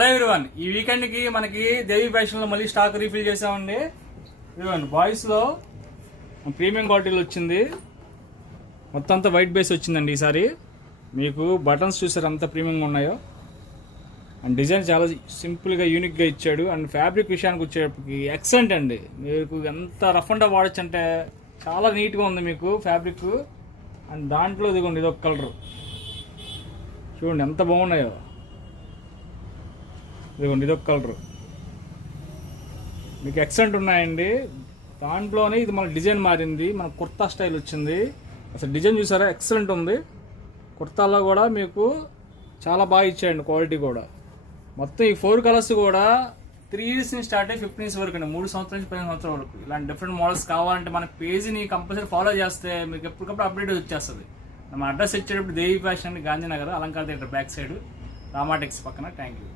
Hello everyone, ఈ weekend కి మనకి దేవి ఫ్యాషన్ లో మళ్ళీ స్టాక్ రీఫిల్ చేసామండి. ఇదిగోండి బాయ్స్ లో ప్రీమియం క్వాలిటీలో వచ్చింది. మొత్తం అంతా వైట్ బేస్ వచ్చిందండి. ఈసారి మీకు బటన్స్ చూసారు ఎంత ప్రీమియంగా ఉన్నాయో. అండ్ డిజైన్ చాలా సింపుల్గా యూనిక్గా ఇచ్చాడు. అండ్ ఫ్యాబ్రిక్ విషయానికి వచ్చేటప్పటికి ఎక్సలెంట్ అండి. మీకు ఎంత రఫ్ అండ్ వాడచ్చు అంటే చాలా నీట్గా ఉంది మీకు ఫ్యాబ్రిక్. అండ్ దాంట్లో ఇదిగోండి ఇదొక కలర్ చూడండి ఎంత బాగున్నాయో. ఇదిగోండి ఇదొక కలర్ మీకు ఎక్సలెంట్ ఉన్నాయండి. దాంట్లోనే ఇది మన డిజైన్ మారింది, మన కుర్తా స్టైల్ వచ్చింది. అసలు డిజైన్ చూసారా ఎక్సలెంట్ ఉంది. కుర్తాలో కూడా మీకు చాలా బాగా ఇచ్చాయండి క్వాలిటీ కూడా. మొత్తం ఈ 4 కలర్స్ కూడా 3 years నుంచి స్టార్ట్ అయ్యి 15 years వరకు అండి. 3 సంవత్సరాల నుంచి 15 సంవత్సరాల వరకు ఇలాంటి డిఫరెంట్ మోడల్స్ కావాలంటే మన పేజీని కంపల్సరీ ఫాలో చేస్తే మీకు ఎప్పటికప్పుడు అప్డేట్ వచ్చేస్తుంది. మన అడ్రస్ ఇచ్చేటప్పుడు దేవి ఫ్యాషన్ గాంధీనగర్ అలంకార థియేటర్ బ్యాక్ సైడ్ రామాటెక్స్ పక్కన. Thank you.